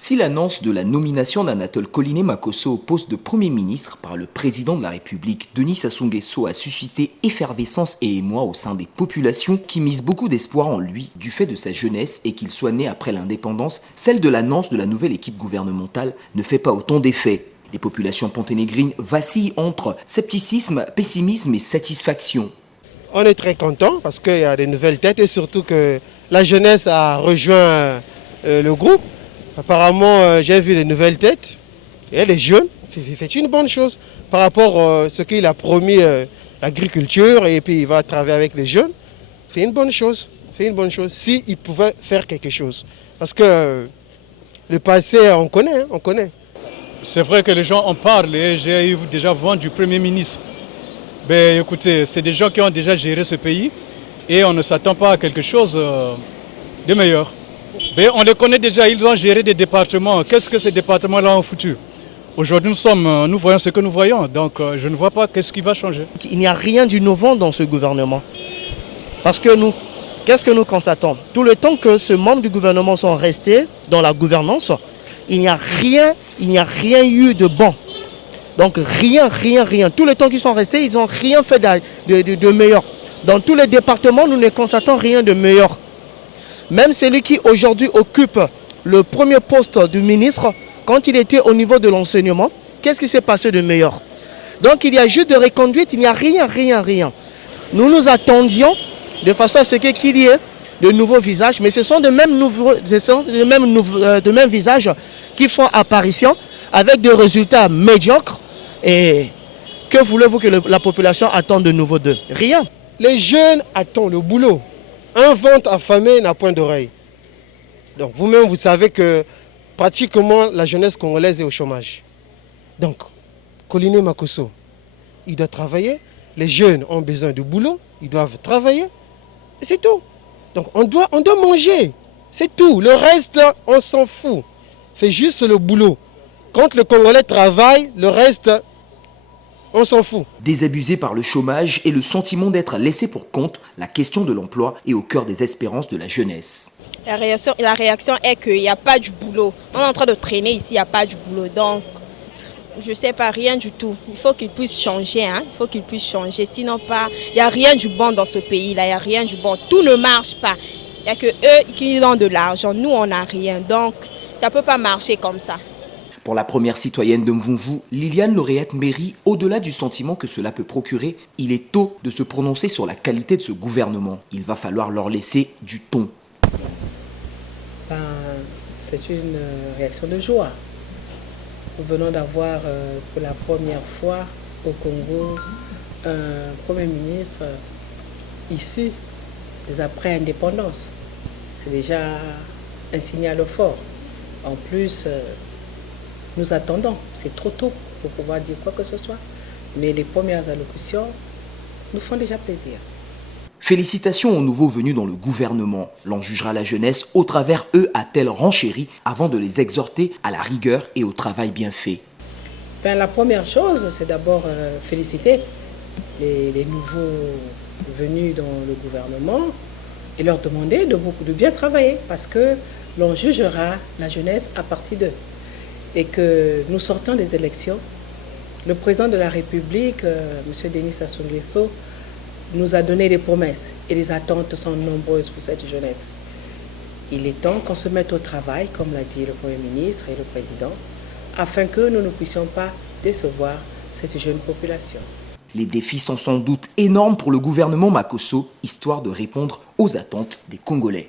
Si l'annonce de la nomination d'Anatole Collinet Makosso au poste de Premier ministre par le président de la République, Denis Sassou Nguesso, a suscité effervescence et émoi au sein des populations qui misent beaucoup d'espoir en lui du fait de sa jeunesse et qu'il soit né après l'indépendance, celle de l'annonce de la nouvelle équipe gouvernementale ne fait pas autant d'effet. Les populations ponténégrines vacillent entre scepticisme, pessimisme et satisfaction. On est très content parce qu'il y a des nouvelles têtes et surtout que la jeunesse a rejoint le groupe. Apparemment, j'ai vu les nouvelles têtes et les jeunes. C'est une bonne chose par rapport à ce qu'il a promis, l'agriculture, et puis il va travailler avec les jeunes. C'est une bonne chose. C'est une bonne chose s'il pouvait faire quelque chose. Parce que le passé, on connaît. C'est vrai que les gens en parlent et j'ai eu déjà vent du Premier ministre. Ben, écoutez, c'est des gens qui ont déjà géré ce pays et on ne s'attend pas à quelque chose de meilleur. Ben, on les connaît déjà, ils ont géré des départements. Qu'est-ce que ces départements-là ont foutu? Aujourd'hui, nous voyons ce que nous voyons, donc je ne vois pas qu'est-ce qui va changer. Il n'y a rien d'innovant dans ce gouvernement. Parce que qu'est-ce que nous constatons? Tout le temps que ces membres du gouvernement sont restés dans la gouvernance, il n'y a rien eu de bon. Donc rien. Tout le temps qu'ils sont restés, ils n'ont rien fait de meilleur. Dans tous les départements, nous ne constatons rien de meilleur. Même celui qui aujourd'hui occupe le premier poste du ministre, quand il était au niveau de l'enseignement, qu'est-ce qui s'est passé de meilleur? Donc il y a juste de reconduite, il n'y a rien. Nous nous attendions de façon à ce qu'il y ait de nouveaux visages, mais ce sont de mêmes visages qui font apparition avec des résultats médiocres. Et que voulez-vous que la population attende de nouveau d'eux? Rien. Les jeunes attendent le boulot. Un ventre affamé n'a point d'oreille. Donc vous-même, vous savez que pratiquement la jeunesse congolaise est au chômage. Donc, Collinet Makosso, il doit travailler. Les jeunes ont besoin de boulot, ils doivent travailler. Et c'est tout. Donc on doit manger. C'est tout. Le reste, on s'en fout. C'est juste le boulot. Quand le Congolais travaille, le reste, on s'en fout. Désabusé par le chômage et le sentiment d'être laissé pour compte, la question de l'emploi est au cœur des espérances de la jeunesse. La réaction est qu'il n'y a pas du boulot. On est en train de traîner ici, il n'y a pas du boulot. Donc, je ne sais pas, rien du tout. Il faut qu'il puisse changer. Il faut qu'il puisse changer. Sinon, il n'y a rien du bon dans ce pays-là. Il n'y a rien du bon. Tout ne marche pas. Il n'y a que eux qui ont de l'argent. Nous, on n'a rien. Donc, ça ne peut pas marcher comme ça. Pour la première citoyenne de Mvumvu, Liliane Lauréate Méry, au-delà du sentiment que cela peut procurer, il est tôt de se prononcer sur la qualité de ce gouvernement. Il va falloir leur laisser du ton. C'est une réaction de joie. Nous venons d'avoir pour la première fois au Congo un Premier ministre issu des après-indépendances. C'est déjà un signal fort. En plus, nous attendons, c'est trop tôt pour pouvoir dire quoi que ce soit, mais les premières allocutions nous font déjà plaisir. Félicitations aux nouveaux venus dans le gouvernement. L'en jugera la jeunesse, au travers eux a-t-elle renchéri avant de les exhorter à la rigueur et au travail bien fait. La première chose, c'est d'abord féliciter les nouveaux venus dans le gouvernement et leur demander de bien travailler parce que l'on jugera la jeunesse à partir d'eux. Et que nous sortons des élections, le président de la République, M. Denis Sassou Nguesso, nous a donné des promesses et les attentes sont nombreuses pour cette jeunesse. Il est temps qu'on se mette au travail, comme l'a dit le Premier ministre et le Président, afin que nous ne puissions pas décevoir cette jeune population. Les défis sont sans doute énormes pour le gouvernement Makosso, histoire de répondre aux attentes des Congolais.